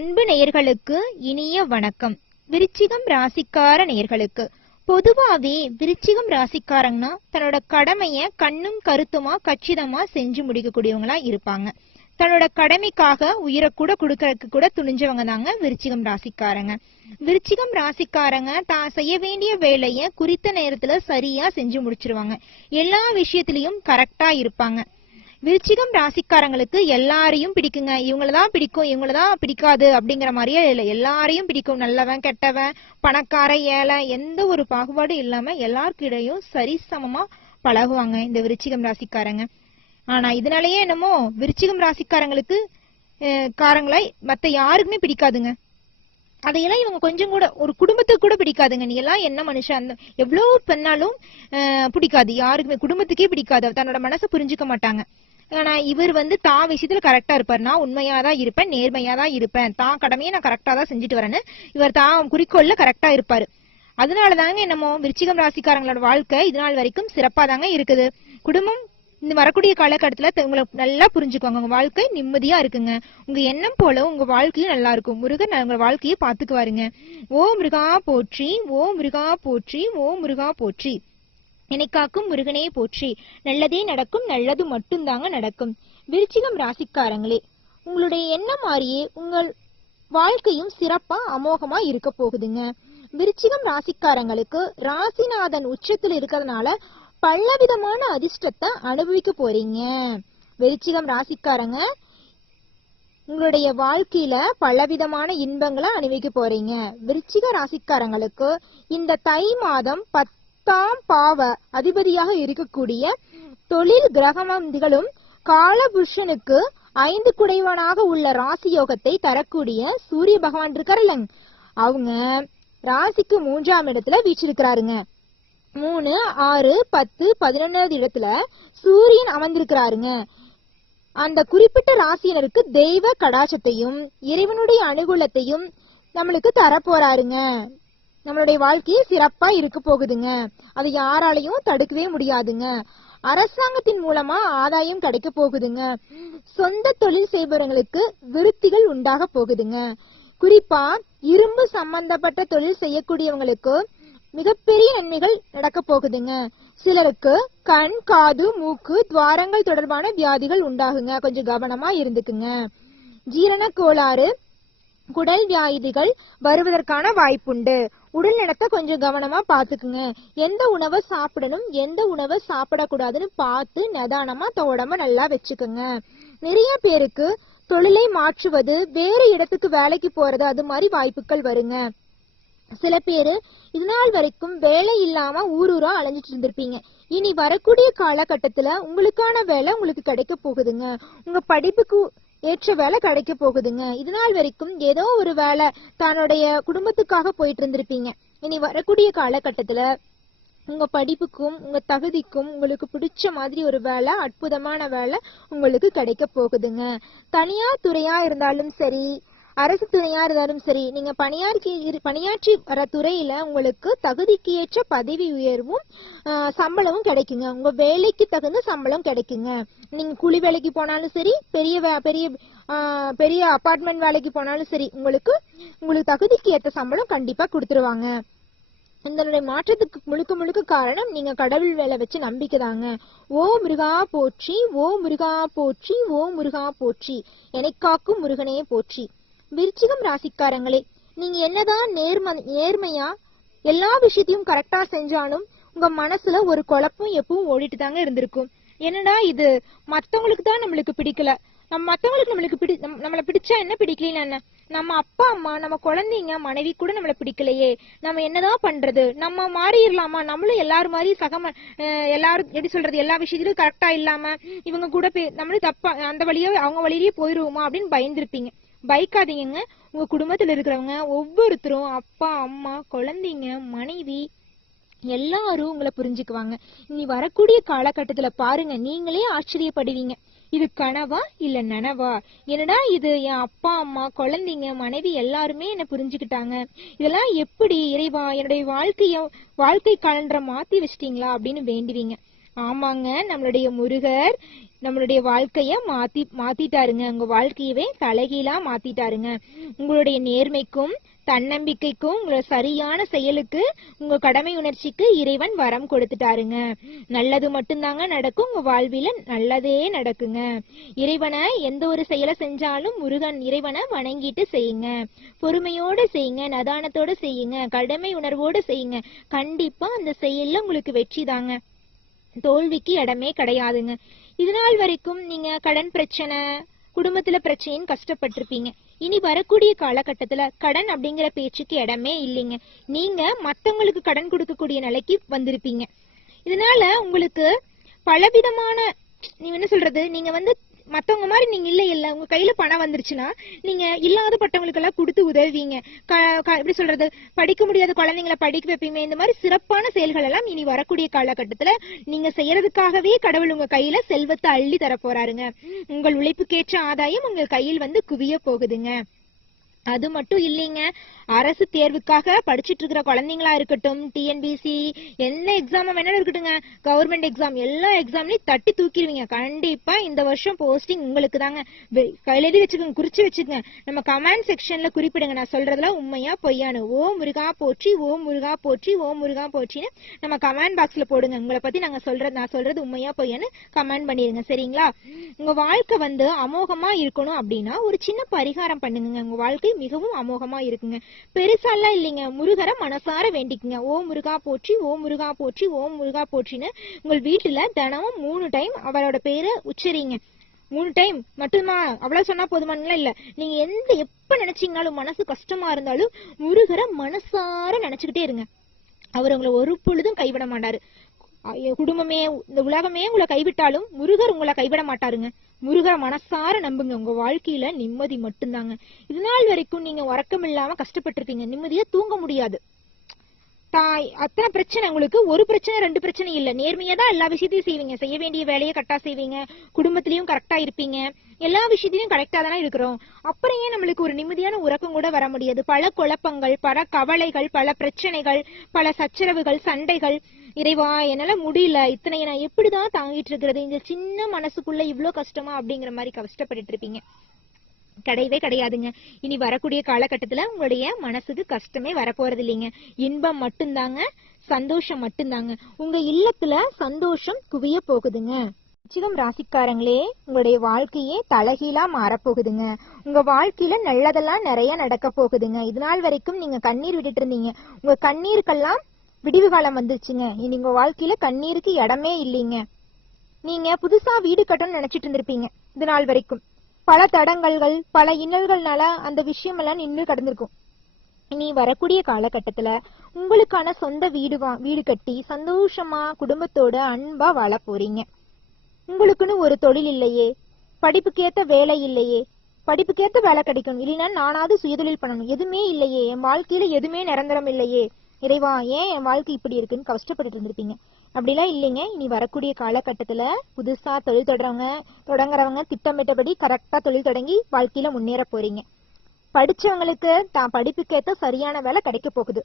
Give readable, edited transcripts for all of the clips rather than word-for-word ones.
அன்பு நேயர்களுக்கு இனிய வணக்கம். விருச்சிகம் ராசிக்கார நேயர்களுக்கு பொதுவாவே விருச்சிகம் ராசிக்காரங்கன்னா தன்னோட கடமைய கண்ணும் கருத்துமா கச்சிதமா செஞ்சு முடிக்கக்கூடியவங்களா இருப்பாங்க. தன்னோட கடமைக்காக உயிரை கூட கொடுக்கறதுக்கு கூட துணிஞ்சவங்க தாங்க விருச்சிகம் ராசிக்காரங்க. விருச்சிகம் ராசிக்காரங்க தான் செய்ய வேண்டிய வேலைய குறித்த நேரத்துல சரியா செஞ்சு முடிச்சிருவாங்க. எல்லா விஷயத்திலயும் கரெக்டா இருப்பாங்க. விருச்சிகம் ராசிக்காரங்களுக்கு எல்லாரையும் பிடிக்குங்க. இவங்களதான் பிடிக்கும், இவங்களதான் பிடிக்காது அப்படிங்கிற மாதிரியே இல்லை. எல்லாரையும் பிடிக்கும். நல்லவன் கெட்டவன், பணக்கார ஏழை, எந்த ஒரு பாகுபாடு இல்லாம எல்லாருக்கிடையும் சரிசமமா பழகுவாங்க இந்த விருச்சிகம் ராசிக்காரங்க. ஆனா இதனாலயே என்னமோ விருச்சிகம் ராசிக்காரங்களுக்கு காரங்களை மத்த யாருக்குமே பிடிக்காதுங்க. அதையெல்லாம் இவங்க கொஞ்சம் கூட ஒரு குடும்பத்துக்கு கூட பிடிக்காதுங்க. நீ எல்லாம் என்ன மனுஷன், எவ்வளவு பண்ணாலும் பிடிக்காது யாருக்குமே, குடும்பத்துக்கே பிடிக்காது. தன்னோட மனசை புரிஞ்சுக்க மாட்டாங்க. ஆனா இவர் தான் விஷயத்துல கரெக்டா இருப்பார். நான் உண்மையாதான் இருப்பேன், நேர்மையாதான் இருப்பேன், தான் கடமையை நான் கரெக்டா தான் செஞ்சுட்டு வரேன்னு இவர் தான் குறிக்கோள்ல கரெக்டா இருப்பாரு. அதனாலதாங்க என்னமோ விருச்சிகம் ராசிக்காரங்களோட வாழ்க்கை இது நாள் வரைக்கும் சிறப்பா தாங்க இருக்குது. குடும்பம் இந்த வரக்கூடிய காலகட்டத்துல உங்களை நல்லா புரிஞ்சுக்குவாங்க. உங்க வாழ்க்கை நிம்மதியா இருக்குங்க. உங்க எண்ணம் போல உங்க வாழ்க்கையும் நல்லா இருக்கும். முருகன் உங்க வாழ்க்கையை பாத்துக்குவாருங்க. ஓ முருகா போற்றி, ஓ முருகா போற்றி, ஓ முருகா போற்றி. நினைக்காக்கும் முருகனே போற்றி. நல்லதே நடக்கும், நல்லது மட்டும்தாங்க நடக்கும். விருச்சிகம் ராசிக்காரங்களே, உங்களுடைய எண்ணம் மாறியே உங்கள் வாழ்க்கையும் சிறப்பா அமோகமா இருக்க போகுதுங்க. விருச்சிகம் ராசிக்காரங்களுக்கு ராசிநாதன் உச்சத்துல இருக்கிறதுனால பலவிதமான அதிர்ஷ்டத்தை அனுபவிக்க போறீங்க. விருச்சிகம் ராசிக்காரங்க உங்களுடைய வாழ்க்கையில பலவிதமான இன்பங்களை அனுபவிக்க போறீங்க. விருச்சிக ராசிக்காரங்களுக்கு இந்த தை மாதம் 10ஆம் பாவ அதிபதியாக இருக்கக்கூடிய தொழில் கிரகமந்திகளும் காலபுருஷனுக்கு 5 குடைவனாக உள்ள ராசி யோகத்தை தரக்கூடிய சூரிய பகவான் இருக்காருல்லங்க, அவங்க ராசிக்கு 3ஆம் இடத்துல வீச்சிருக்கிறாருங்க. 3, 6, 10, 11வது இடத்துல சூரியன் அமர்ந்திருக்கிறாருங்க. அந்த குறிப்பிட்ட ராசியினருக்கு தெய்வ கடாட்சத்தையும் இறைவனுடைய அனுகூலத்தையும் நம்மளுக்கு தரப்போறாருங்க. நம்மளுடைய வாழ்க்கையே சிறப்பா இருக்க போகுதுங்க. அது யாராலையும் தடுக்கவே முடியாதுங்க. அரசாங்கத்தின் மூலமா ஆதாயம் கிடைக்க போகுதுங்க. சொந்த தொழில் செய்பவர்களுக்கு விருத்திகள் உண்டாக போகுதுங்க. குறிப்பா இரும்பு சம்பந்தப்பட்ட தொழில் செய்யக்கூடியவங்களுக்கு மிகப்பெரிய நன்மைகள் நடக்க போகுதுங்க. சிலருக்கு கண், காது, மூக்கு துவாரங்கள் தொடர்பான வியாதிகள் உண்டாகுங்க. கொஞ்சம் கவனமா இருந்துக்குங்க. ஜீரண கோளாறு, குடல் வியாதிகள் வருவதற்கான வாய்ப்புண்டு. உடல் நலத்தை கொஞ்சம் கவனமா பாத்துக்குங்க. எந்த உணவை சாப்பிடணும், எந்த உணவை சாப்பிடக்கூடாதுன்னு பார்த்து நிதானமா உடம்ப நல்லா வச்சுக்கோங்க. நிறைய பேருக்கு தொழிலை மாற்றுவது, வேறு இடத்துக்கு வேலைக்கு போறது, அது மாதிரி வாய்ப்புகள் வருங்க. சில பேரு இது நாள் வரைக்கும் வேலை இல்லாம ஊரூரா அலைஞ்சிட்டு இருந்திருப்பீங்க. இனி வரக்கூடிய காலகட்டத்துல உங்களுக்கான வேலை உங்களுக்கு கிடைக்க போகுதுங்க. உங்க படிப்புக்கு ஏற்ற வேலை கிடைக்க போகுதுங்க. இது நாள் வரைக்கும் ஏதோ ஒரு வேலை தன்னுடைய குடும்பத்துக்காக போயிட்டு இருந்திருப்பீங்க. இனி வரக்கூடிய காலகட்டத்துல உங்க படிப்புக்கும் உங்க தகுதிக்கும் உங்களுக்கு பிடிச்ச மாதிரி ஒரு வேலை, அற்புதமான வேலை உங்களுக்கு கிடைக்க போகுதுங்க. தனியார் துறையா இருந்தாலும் சரி, அரசு துறையா இருந்தாலும் சரி, நீங்க பணியாற்றி வர துறையில உங்களுக்கு தகுதிக்கு ஏற்ற பதவி உயர்வும் சம்பளமும் கிடைக்குங்க. உங்க வேலைக்கு தகுந்த சம்பளம் கிடைக்குங்க. நீங்க கூலி வேலைக்கு போனாலும் சரி, பெரிய அபார்ட்மெண்ட் வேலைக்கு போனாலும் சரி, உங்களுக்கு தகுதிக்கு ஏற்ற சம்பளம் கண்டிப்பா கொடுத்துருவாங்க. இதனுடைய மாற்றத்துக்கு முழுக்க முழுக்க காரணம் நீங்க கடவுள் வேலை வச்சு நம்பிக்கை தாங்க. ஓ முருகா போற்றி, ஓ முருகா போற்றி, ஓ முருகா போற்றி. எனக்காக்கும் முருகனே போற்றி. விருச்சிகம் ராசிக்காரங்களே, நீங்க என்னதான் நேர்மையா எல்லா விஷயத்தையும் கரெக்டா செஞ்சாலும் உங்க மனசுல ஒரு குழப்பம் எப்பவும் ஓடிட்டு தாங்க இருந்திருக்கும். என்னடா இது, மத்தவங்களுக்கு தான் நம்மளுக்கு பிடிக்கல, நம்மளை பிடிச்சா என்ன, பிடிக்கல என்ன, நம்ம அப்பா அம்மா, நம்ம குழந்தைங்க, மனைவி கூட நம்மள பிடிக்கலையே, நம்ம என்னதான் பண்றது, நம்ம மாறிடலாமா, நம்மளும் எல்லாரும் மாதிரி எல்லாரும் எப்படி சொல்றது, எல்லா விஷயத்திலும் கரெக்டா இல்லாம இவங்க கூட நம்மளும் தப்பா அந்த வழியோ அவங்க வழியிலேயே போயிருவோமா அப்படின்னு பயந்துருப்பீங்க. பயக்காதீங்க. உங்க குடும்பத்துல இருக்கிறவங்க ஒவ்வொருத்தரும், அப்பா அம்மா, குழந்தைங்க, மனைவி எல்லாரும் உங்களை புரிஞ்சுக்குவாங்க. இனி வரக்கூடிய காலகட்டத்துல பாருங்க, நீங்களே ஆச்சரியப்படுவீங்க. இது கனவா இல்ல நனவா, என்னடா இது, என் அப்பா அம்மா, குழந்தைங்க, மனைவி எல்லாருமே என்ன புரிஞ்சுக்கிட்டாங்க, இதெல்லாம் எப்படி இறைவா, என்னுடைய வாழ்க்கை காலண்டரை மாத்தி வச்சிட்டீங்களா அப்படின்னு வேண்டுவீங்க. ஆமாங்க, நம்மளுடைய முருகர் நம்மளுடைய வாழ்க்கைய மாத்திட்டாருங்க. உங்க வாழ்க்கையவே தலைகீழா மாத்திட்டாருங்க. உங்களுடைய நேர்மைக்கும் தன்னம்பிக்கைக்கும் உங்களோட சரியான செயலுக்கு உங்க கடமை உணர்ச்சிக்கு இறைவன் வரம் கொடுத்துட்டாருங்க. நல்லது மட்டும்தாங்க நடக்கும். உங்க வாழ்வில நல்லதே நடக்குங்க. இறைவனை எந்த ஒரு செயலை செஞ்சாலும் இறைவனை வணங்கிட்டு செய்யுங்க. பொறுமையோடு செய்யுங்க, நதானத்தோடு செய்யுங்க, கடமை உணர்வோடு செய்யுங்க. கண்டிப்பா அந்த செயல்ல உங்களுக்கு வெற்றி தாங்க. தோல்விக்கு இடமே கிடையாதுங்க. இது நாள் வரைக்கும் நீங்க கடன் பிரச்சனை, குடும்பத்துல பிரச்சனைன்னு கஷ்டப்பட்டிருப்பீங்க. இனி வரக்கூடிய காலகட்டத்துல கடன் அப்படிங்கிற பேச்சுக்கு இடமே இல்லைங்க. நீங்க மத்தவங்களுக்கு கடன் கொடுக்கக்கூடிய நிலைக்கு வந்திருப்பீங்க. இதனால உங்களுக்கு பலவிதமான என்ன சொல்றது, நீங்க மத்தவங்க மாதிரி நீங்க இல்ல உங்க கையில பணம் வந்துருச்சுன்னா நீங்க இல்லாதப்பட்டவங்களுக்கு எல்லாம் கொடுத்து உதவுவீங்க. எப்படி சொல்றது, படிக்க முடியாத குழந்தைங்களை படிக்க வைப்பீங்க. இந்த மாதிரி சிறப்பான செயல்கள் எல்லாம் இனி வரக்கூடிய காலகட்டத்துல நீங்க செய்யறதுக்காகவே கடவுள் உங்க கையில செல்வத்தை அள்ளி தர போறாருங்க. உங்கள் உழைப்புக்கேற்ற ஆதாயம் உங்க கையில் குவிய போகுதுங்க. அது மட்டும் இல்லைங்க, அரசு தேர்வுக்காக படிச்சுட்டு இருக்கிற குழந்தைங்களா இருக்கட்டும், டிஎன்பிசி என்ன எக்ஸாம் வேணாலும் இருக்கட்டுங்க, கவர்மெண்ட் எக்ஸாம் எல்லா எக்ஸாம்லயும் தட்டி தூக்கிடுவீங்க. கண்டிப்பா இந்த வருஷம் போஸ்டிங் உங்களுக்கு தாங்க. எழுதி வச்சுக்கோங்க, குறிச்சு வச்சுக்கோங்க. நம்ம கமெண்ட் செக்ஷன்ல குறிப்பிடுங்க, நான் சொல்றதுல உண்மையா பொய்யானு. ஓ முருகா போற்றி, ஓ முருகா போற்றி, ஓ முருகா போற்றின்னு நம்ம கமெண்ட் பாக்ஸ்ல போடுங்க. உங்களை பத்தி நான் சொல்றது உண்மையா பொய்யான்னு கமெண்ட் பண்ணிருங்க, சரிங்களா? உங்க வாழ்க்கை அமோகமா இருக்கணும் அப்படின்னா ஒரு சின்ன பரிகாரம் பண்ணுங்க. உங்க வாழ்க்கை மிகவும் அமோகமா இருக்குங்க. பெருசாலாம் இல்லைங்க, முருகரை மனசார வேண்டிக்குங்க. ஓ முருகா போற்றி, ஓ முருகா போற்றி, ஓ முருகா போற்றின்னு உங்கள் வீட்டுல தினமும் 3 டைம் அவரோட பேரை உச்சரிங்க. 3 டைம் மட்டுமா, அவ்வளவு சொன்னா போதுமானுங்களா? இல்ல, நீங்க எப்ப நினைச்சீங்கனாலும், மனசு கஷ்டமா இருந்தாலும் முருகரை மனசார நினைச்சுக்கிட்டே இருங்க. அவர் உங்களை ஒரு பொழுதும் கைவிட மாட்டாரு. குடும்பமே, இந்த உலகமே உங்களை கைவிட்டாலும் முருகர் உங்களை கைவிட மாட்டாருங்க. முருகரை மனசார நம்புங்க. உங்க வாழ்க்கையில நிம்மதி மட்டும்தாங்க. இது நாள் வரைக்கும் நீங்க உறக்கம் இல்லாம கஷ்டப்பட்டிருப்பீங்க, நிம்மதியா தூங்க முடியாது. அத்தனை பிரச்சனை உங்களுக்கு, ஒரு பிரச்சனை 2 பிரச்சனை இல்ல. நேர்மையா தான் எல்லா விஷயத்தையும் செய்வீங்க, செய்ய வேண்டிய வேலையை கரெக்டா செய்வீங்க, குடும்பத்திலயும் கரெக்டா இருப்பீங்க, எல்லா விஷயத்திலயும் கரெக்டா தானே இருக்கிறோம். அப்புறம் ஏன் நம்மளுக்கு ஒரு நிம்மதியான உறக்கம் கூட வர முடியாது? பல குழப்பங்கள், பல கவலைகள், பல பிரச்சனைகள், பல சச்சரவுகள், சண்டைகள். இறைவா என்னால முடியல, இத்தனை நான் எப்படிதான் தாங்கிட்டு இருக்கிறது, இந்த சின்ன மனசுக்குள்ள இவ்வளவு கஷ்டமா அப்படிங்கிற மாதிரி கஷ்டப்பட்டுட்டு இருப்பீங்க. கிடையவே கிடையாதுங்க. இனி வரக்கூடிய காலகட்டத்துல உங்களுடைய மனசுக்கு கஷ்டமே வரப்போறது இல்லைங்க. இன்பம் மட்டும்தாங்க, சந்தோஷம் மட்டும்தாங்க. உங்க இல்லத்துல சந்தோஷம் குவிய போகுதுங்க. விருச்சிகம் ராசிக்காரங்களே, உங்களுடைய வாழ்க்கையே தலைகீழா மாறப்போகுதுங்க. உங்க வாழ்க்கையில நல்லதெல்லாம் நிறைய நடக்க போகுதுங்க. இது நாள் வரைக்கும் நீங்க கண்ணீர் விட்டுட்டு இருந்தீங்க, உங்க கண்ணீருக்கெல்லாம் விடிவு காலம் வந்துருச்சுங்க. இனி உங்க வாழ்க்கையில கண்ணீருக்கு இடமே இல்லைங்க. நீங்க புதுசா வீடு கட்டணும்னு நினைச்சிட்டு இருந்திருப்பீங்க. இது நாள் வரைக்கும் பல தடங்கல்கள், பல இன்னல்கள்னால அந்த விஷயம் எல்லாம் நின்று கடந்திருக்கும். இனி வரக்கூடிய காலகட்டத்துல உங்களுக்கான சொந்த வீடு கட்டி சந்தோஷமா குடும்பத்தோட அன்பா வாழ போறீங்க. உங்களுக்குன்னு ஒரு தொழில் இல்லையே, படிப்புக்கேத்த வேலை இல்லையே, படிப்புக்கேத்த வேலை கிடைக்கணும், இல்லைன்னா நானாவது சுயதொழில் பண்ணணும், எதுவுமே இல்லையே, என் வாழ்க்கையில எதுவுமே நிரந்தரம் இல்லையே, இறைவா ஏன் என் வாழ்க்கை இப்படி இருக்குன்னு கஷ்டப்பட்டு இருந்திருப்பீங்க. அப்படிலாம் இல்லைங்க. இனி வரக்கூடிய காலகட்டத்துல புதுசா தொழில் தொடங்குறவங்க திட்டமிட்டபடி கரெக்டா தொழில் தொடங்கி வாழ்க்கையில முன்னேற போறீங்க. படிச்சவங்களுக்கு தான் படிப்புக்கேத்த சரியான வேலை கிடைக்க போகுது.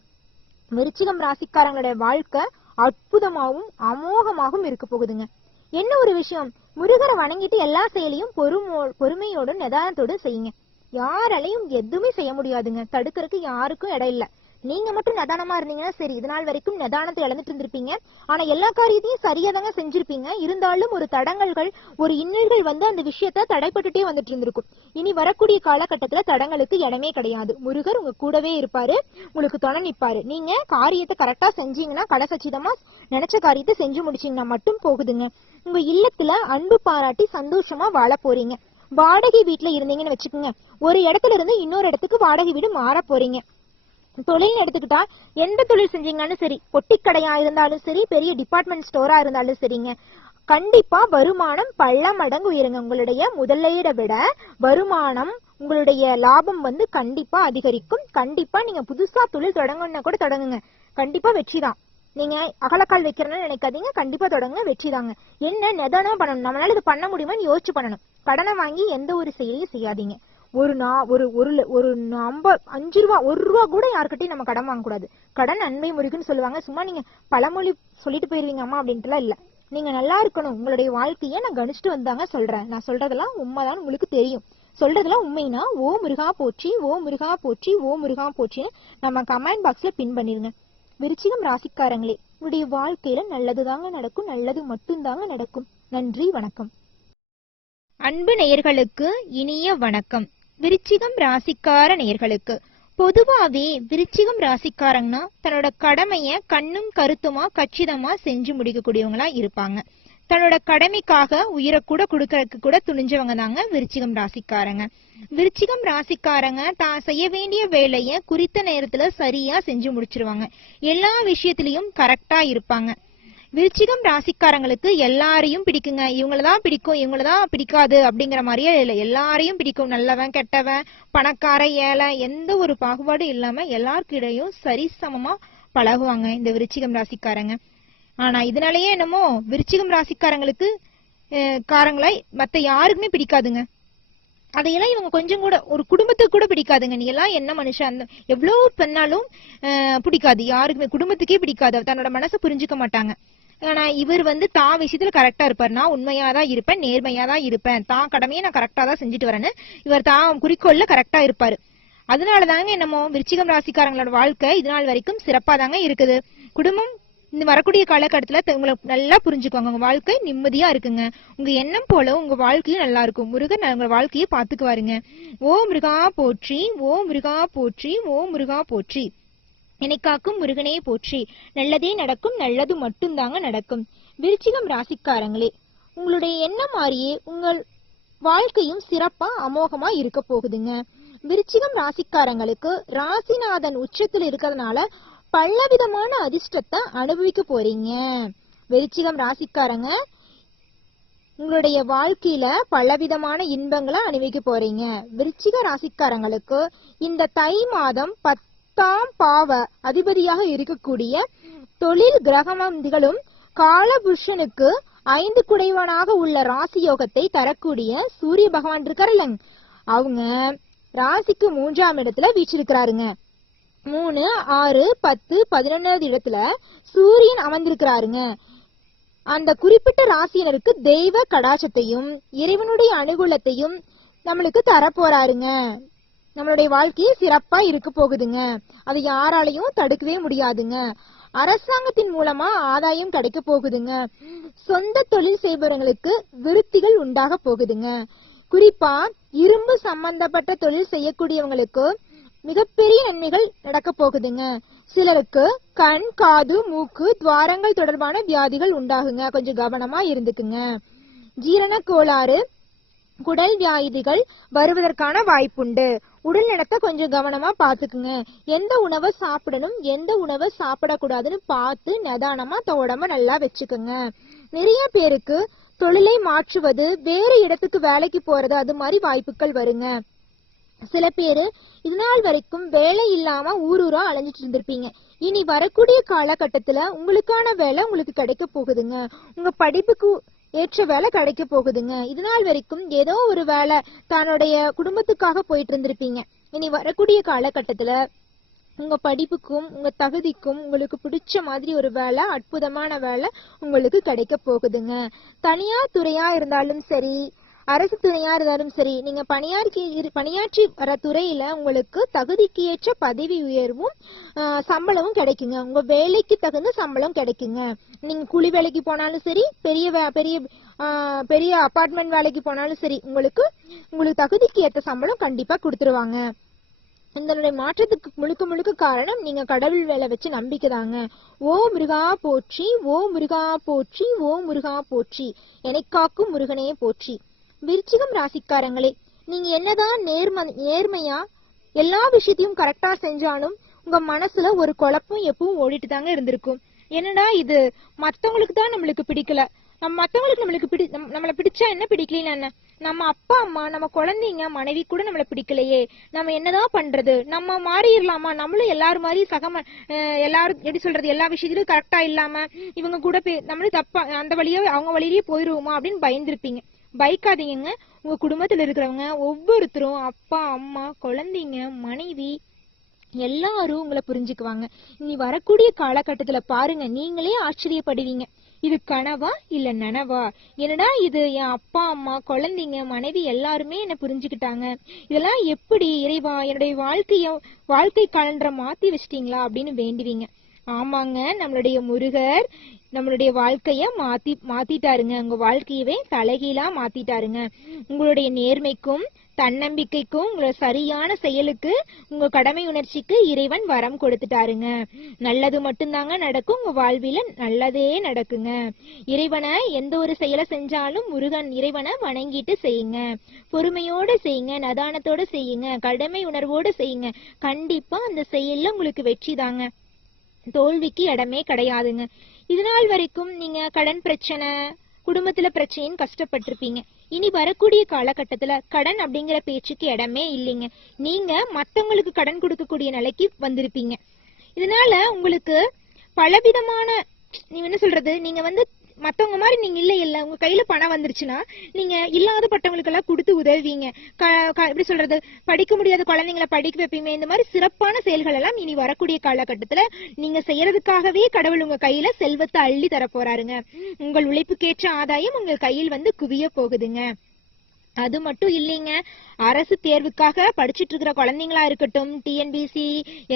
விருச்சிகம் ராசிக்காரங்களுடைய வாழ்க்கை அற்புதமாகவும் அமோகமாகவும் இருக்க போகுதுங்க. என்ன ஒரு விஷயம், முருகரை வணங்கிட்டு எல்லா செயலையும் பொறுமையோடும் நிதானத்தோடும் செய்யுங்க. யாராலையும் எதுவுமே செய்ய முடியாதுங்க, தடுக்கிறதுக்கு யாருக்கும் இடம் இல்லை. நீங்க மட்டும் நிதானமா இருந்தீங்கன்னா சரி. இது நாள் வரைக்கும் நிதானத்தை இழந்துட்டு இருந்திருப்பீங்க. ஆனா எல்லா காரியத்தையும் சரியாதாங்க செஞ்சிருப்பீங்க. இருந்தாலும் ஒரு தடங்கல்கள், ஒரு இன்னல்கள் அந்த விஷயத்த தடைப்பட்டுட்டே வந்துட்டு இருந்திருக்கும். இனி வரக்கூடிய காலகட்டத்துல தடங்களுக்கு இடமே கிடையாது. முருகர் உங்க கூடவே இருப்பாரு, உங்களுக்கு துணை நிற்பாரு. நீங்க காரியத்தை கரெக்டா செஞ்சீங்கன்னா, கடைசச்சிதமா நினைச்ச காரியத்தை செஞ்சு முடிச்சீங்கன்னா மட்டும் போகுதுங்க. உங்க இல்லத்துல அன்பு பாராட்டி சந்தோஷமா வாழ போறீங்க. வாடகை வீட்டுல இருந்தீங்கன்னு வச்சுக்கோங்க, ஒரு இடத்துல இருந்து இன்னொரு இடத்துக்கு வாடகை வீடு மாற போறீங்க. தொழில் எடுத்துக்கிட்டா எந்த தொழில் செஞ்சீங்கன்னு சரி, பொட்டிக்கடையா இருந்தாலும் சரி, பெரிய டிபார்ட்மெண்ட் ஸ்டோரா இருந்தாலும் சரிங்க, கண்டிப்பா வருமானம் பல மடங்கு உயருங்க. உங்களுடைய முதலீடை விட வருமானம், உங்களுடைய லாபம் கண்டிப்பா அதிகரிக்கும். கண்டிப்பா நீங்க புதுசா தொழில் தொடங்கணும்னா கூட தொடங்குங்க, கண்டிப்பா வெற்றிதான். நீங்க அகலக்கால் வைக்கிறேன்னு நினைக்காதீங்க, கண்டிப்பா தொடங்க, வெற்றிதாங்க. என்ன நிதானம் பண்ணணும், நம்மளால இது பண்ண முடியுமான்னு யோசிச்சு பண்ணணும். கடனை வாங்கி எந்த ஒரு செயலையும் செய்யாதீங்க. ஒரு 5 ரூபா 1 ரூபா கூட யாருக்கிட்டையும் நம்ம கடன் வாங்கக்கூடாது. கடன் அன்பை முறிக்குன்னு சொல்லுவாங்க. சும்மா நீங்க பழமொழி சொல்லிட்டு போயிருவீங்க அம்மா அப்படின்ட்டுலாம் இல்ல. நீங்க நல்லா இருக்கணும், உங்களுடைய வாழ்க்கைய நான் கணிச்சிட்டு வந்தாங்க சொல்றேன். நான் சொல்றதெல்லாம் உண்மைதான் உங்களுக்கு தெரியும். சொல்றதெல்லாம் உண்மைனா ஓ முருகா போற்றி, ஓ முருகா போற்றி, ஓ முருகா போற்றி நம்ம கமெண்ட் பாக்ஸ்ல பின் பண்ணிருங்க. விருச்சிகம் ராசிக்காரங்களே, உங்களுடைய வாழ்க்கையில நல்லதுதாங்க நடக்கும், நல்லது மட்டும்தாங்க நடக்கும். நன்றி, வணக்கம். அன்பு நேயர்களுக்கு இனிய வணக்கம். விருச்சிகம் ராசிக்கார நேயர்களுக்கு பொதுவாவே விருச்சிகம் ராசிக்காரங்கன்னா தன்னோட கடமைய கண்ணும் கருத்துமா கச்சிதமா செஞ்சு முடிக்கக்கூடியவங்களா இருப்பாங்க. தன்னோட கடமைக்காக உயிரை கூட கொடுக்கறதுக்கு கூட துணிஞ்சவங்க தாங்க விருச்சிகம் ராசிக்காரங்க. விருச்சிகம் ராசிக்காரங்க தான் செய்ய வேண்டிய வேலைய குறித்த நேரத்துல சரியா செஞ்சு முடிச்சிருவாங்க. எல்லா விஷயத்திலயும் கரெக்டா இருப்பாங்க. விருச்சிகம் ராசிக்காரங்களுக்கு எல்லாரையும் பிடிக்குங்க. இவங்களதான் பிடிக்கும், இவங்களதான் பிடிக்காது அப்படிங்கிற மாதிரியே இல்லை. எல்லாரையும் பிடிக்கும். நல்லவன் கெட்டவன், பணக்கார ஏழை, எந்த ஒரு பாகுபாடும் இல்லாம எல்லாருக்கிடையும் சரிசமமா பழகுவாங்க இந்த விருச்சிகம் ராசிக்காரங்க. ஆனா இதனாலயே என்னமோ விருச்சிகம் ராசிக்காரங்களுக்கு காரங்களை மத்த யாருக்குமே பிடிக்காதுங்க. அதையெல்லாம் இவங்க கொஞ்சம் கூட ஒரு குடும்பத்துக்கு கூட பிடிக்காதுங்க. நீ எல்லாம் என்ன மனுஷன், அந்த எவ்வளவு பண்ணாலும் பிடிக்காது யாருக்குமே, குடும்பத்துக்கே பிடிக்காது. தன்னோட மனசை புரிஞ்சுக்க மாட்டாங்க. ஆனா இவர் தான் விஷயத்துல கரெக்டா இருப்பார். நான் உண்மையாதான் இருப்பேன், நேர்மையாதான் இருப்பேன், தான் கடமையை நான் கரெக்டா தான் செஞ்சுட்டு வரேன்னு இவர் தான் குறிக்கோள்ல கரெக்டா இருப்பாரு. அதனாலதாங்க என்னமோ விருச்சிகம் ராசிக்காரங்களோட வாழ்க்கை இது நாள் வரைக்கும் சிறப்பா தாங்க இருக்குது. குடும்பம் இந்த வரக்கூடிய காலகட்டத்துல உங்களை நல்லா புரிஞ்சுக்கோங்க. உங்க வாழ்க்கை நிம்மதியா இருக்குங்க. உங்க எண்ணம் போல உங்க வாழ்க்கையும் நல்லா இருக்கும். முருகன் உங்க வாழ்க்கையை பாத்துக்குவாருங்க. ஓ முருகா போற்றி, ஓ முருகா போற்றி, ஓ முருகா போற்றி. எனக்காக்கும் முருகனே போற்றி. நல்லதே நடக்கும், நல்லது மட்டும்தாங்க நடக்கும். விருச்சிகம் ராசிக்காரங்களே, உங்களுடைய எண்ணம் மாதிரியே உங்கள் வாழ்க்கையும் சிறப்பா அமோகமா இருக்க போகுதுங்க. விருச்சிகம் ராசிக்காரங்களுக்கு ராசிநாதன் உச்சத்துல இருக்கிறதுனால பலவிதமான அதிர்ஷ்டத்தை அனுபவிக்க போறீங்க. விருச்சிகம் ராசிக்காரங்க உங்களுடைய வாழ்க்கையில பலவிதமான இன்பங்களை அனுபவிக்க போறீங்க. விருச்சிக ராசிக்காரங்களுக்கு இந்த தை மாதம் 10ஆம் பாவ அதிபதியாக இருக்கக்கூடிய தொழில் கிரகமதிகளும் காலபுருஷனுக்கு 5 குடைவனாக உள்ள ராசி யோகத்தை தரக்கூடிய சூரிய பகவான் இருக்காருல்ல, அவங்க ராசிக்கு 3ஆம் இடத்துல வீச்சிருக்கிறாருங்க. 3, 6, 10, 11வது இடத்துல சூரியன் அமர்ந்திருக்கிறாருங்க. அந்த குறிப்பிட்ட ராசியினருக்கு தெய்வ கடாட்சத்தையும் இறைவனுடைய அனுகூலத்தையும் நம்மளுக்கு தரப்போறாருங்க. நம்மளுடைய வாழ்க்கையை சிறப்பா இருக்க போகுதுங்க. அது யாராலையும் தடுக்கவே முடியாதுங்க. அரசாங்கத்தின் மூலமா ஆதாயம் கிடைக்க போகுதுங்க. சொந்த தொழில் செய்பவர்களுக்கு விருத்திகள் உண்டாக போகுதுங்க. குறிப்பா இரும்பு சம்பந்தப்பட்ட தொழில் செய்யக்கூடியவங்களுக்கு மிகப்பெரிய நன்மைகள் நடக்க போகுதுங்க. சிலருக்கு கண், காது, மூக்கு, துவாரங்கள் தொடர்பான வியாதிகள் உண்டாகுங்க. கொஞ்சம் கவனமா இருந்துக்குங்க. ஜீரண கோளாறு, குடல் வியாதிகள் வருவதற்கான வாய்ப்புண்டு. உடல் நலத்தை கொஞ்சம் கவனமா பாத்துக்குங்க. எந்த உணவை சாப்பிடணும், எந்த உணவை சாப்பிடக்கூடாதுன்னு பார்த்து நிதானமா உடம்ப நல்லா வச்சுக்குங்க. நிறைய பேருக்கு தொழிலை மாற்றுவது, வேறு இடத்துக்கு வேலைக்கு போறது, அது மாதிரி வாய்ப்புகள் வருங்க. சில பேரு இது நாள் வரைக்கும் வேலை இல்லாம ஊரூரா அலைஞ்சிட்டு இருந்திருப்பீங்க. இனி வரக்கூடிய காலகட்டத்துல உங்களுக்கான வேலை உங்களுக்கு கிடைக்க போகுதுங்க. உங்க படிப்புக்கு ஏற்ற வேலை கிடைக்க போகுதுங்க. இது நாள் வரைக்கும் ஏதோ ஒரு வேலை தன்னுடைய குடும்பத்துக்காக போயிட்டு இருந்திருப்பீங்க. இனி வரக்கூடிய காலகட்டத்துல உங்க படிப்புக்கும் உங்க தகுதிக்கும் உங்களுக்கு பிடிச்ச மாதிரி ஒரு வேலை, அற்புதமான வேலை உங்களுக்கு கிடைக்க போகுதுங்க. தனியார் துறையா இருந்தாலும் சரி, அரசு துறையா இருந்தாலும் சரி, நீங்க பணியாற்றி வர துறையில உங்களுக்கு தகுதிக்கு ஏற்ற பதவி உயர்வும் சம்பளமும் கிடைக்குங்க. உங்க வேலைக்கு தகுந்த சம்பளம் கிடைக்குங்க. நீங்க கூலி வேலைக்கு போனாலும் சரி, பெரிய அபார்ட்மெண்ட் வேலைக்கு போனாலும் சரி, உங்களுக்கு தகுதிக்கு ஏற்ற சம்பளம் கண்டிப்பா கொடுத்துருவாங்க. இதனுடைய மாற்றத்துக்கு முழுக்க காரணம் நீங்க கடவுள் வேலை வச்சு நம்பிக்கை தாங்க. ஓ முருகா போற்றி, ஓ முருகா போற்றி, ஓ முருகா போற்றி. எனக்காக்கும் முருகனே போற்றி. விருச்சிகம் ராசிக்காரங்களே, நீங்க என்னதான் நேர்மையா எல்லா விஷயத்தையும் கரெக்டா செஞ்சாலும் உங்க மனசுல ஒரு குழப்பம் எப்பவும் ஓடிட்டு தாங்க இருந்திருக்கும். என்னடா இது, மத்தவங்களுக்கு தான் நம்மளுக்கு பிடிக்கல, நம்மள பிடிச்சா என்ன, பிடிக்கல என்ன, நம்ம அப்பா அம்மா, நம்ம குழந்தைங்க, மனைவி கூட நம்மள பிடிக்கலையே, நம்ம என்னதான் பண்றது, நம்ம மாறிடலாமா, நம்மளும் எல்லாரும் மாதிரி எல்லாரும் எப்படி சொல்றது, எல்லா விஷயத்திலும் கரெக்டா இல்லாம இவங்க கூட நம்மளும் தப்பா அந்த வழியா அவங்க வழியிலேயே போயிருவோமா அப்படின்னு பயந்துருப்பீங்க. பயக்காதீங்க. உங்க குடும்பத்துல இருக்கிறவங்க ஒவ்வொருத்தரும், அப்பா அம்மா, குழந்தைங்க, மனைவி எல்லாரும் உங்களை புரிஞ்சுக்குவாங்க. இனி வரக்கூடிய காலகட்டத்துல பாருங்க, நீங்களே ஆச்சரியப்படுவீங்க. இது கனவா இல்ல நனவா? என்னடா இது, என் அப்பா அம்மா குழந்தைங்க மனைவி எல்லாருமே என்ன புரிஞ்சுக்கிட்டாங்க, இதெல்லாம் எப்படி இறைவா, என்னுடைய வாழ்க்கை காலண்டரை மாத்தி வச்சிட்டீங்களா அப்படின்னு வேண்டுவீங்க. ஆமாங்க, நம்மளுடைய முருகர் நம்மளுடைய வாழ்க்கைய மாத்திட்டாருங்க. உங்க வாழ்க்கையவே தலைகீழா மாத்திட்டாருங்க. உங்களுடைய நேர்மைக்கும் தன்னம்பிக்கைக்கும் உங்களோட சரியான செயலுக்கு உங்க கடமை உணர்ச்சிக்கு இறைவன் வரம் கொடுத்துட்டாருங்க. நல்லது மட்டும்தாங்க நடக்கும், உங்க வாழ்வில நல்லதே நடக்குங்க. இறைவனை எந்த ஒரு செயலை செஞ்சாலும் முருகன் இறைவனை வணங்கிட்டு செய்யுங்க, பொறுமையோடு செய்யுங்க, நதானத்தோட செய்யுங்க, கடமை உணர்வோடு செய்யுங்க. கண்டிப்பா அந்த செயல்ல உங்களுக்கு வெற்றி தாங்க, தோல்விக்கு இடமே கிடையாதுங்க. இது நாள் வரைக்கும் நீங்க கடன் பிரச்சனை, குடும்பத்துல பிரச்சனைன்னு கஷ்டப்பட்டிருப்பீங்க. இனி வரக்கூடிய காலகட்டத்துல கடன் அப்படிங்கிற பேச்சுக்கு இடமே இல்லைங்க. நீங்க மத்தவங்களுக்கு கடன் கொடுக்கக்கூடிய நிலைக்கு வந்திருப்பீங்க. இதனால உங்களுக்கு பலவிதமான, நீங்க என்ன சொல்றது, நீங்க மத்தவங்க மாதிரி நீங்க இல்ல உங்க கையில பணம் வந்துருச்சுன்னா நீங்க இல்லாதப்பட்டவங்களுக்கு எல்லாம் கொடுத்து உதவுவீங்க. எப்படி சொல்றது, படிக்க முடியாத குழந்தைங்களை படிக்க வைப்பீங்க. இந்த மாதிரி சிறப்பான செயல்கள் எல்லாம் இனி வரக்கூடிய காலகட்டத்துல நீங்க செய்யறதுக்காகவே கடவுள் உங்க கையில செல்வத்தை அள்ளி தர போறாருங்க. உங்கள் உழைப்புக்கேற்ற ஆதாயம் உங்கள் கையில் குவிய போகுதுங்க. அது மட்டும் இல்லைங்க, அரசு தேர்வுக்காக படிச்சுட்டு இருக்கிற குழந்தைங்களா இருக்கட்டும், டிஎன்பிசி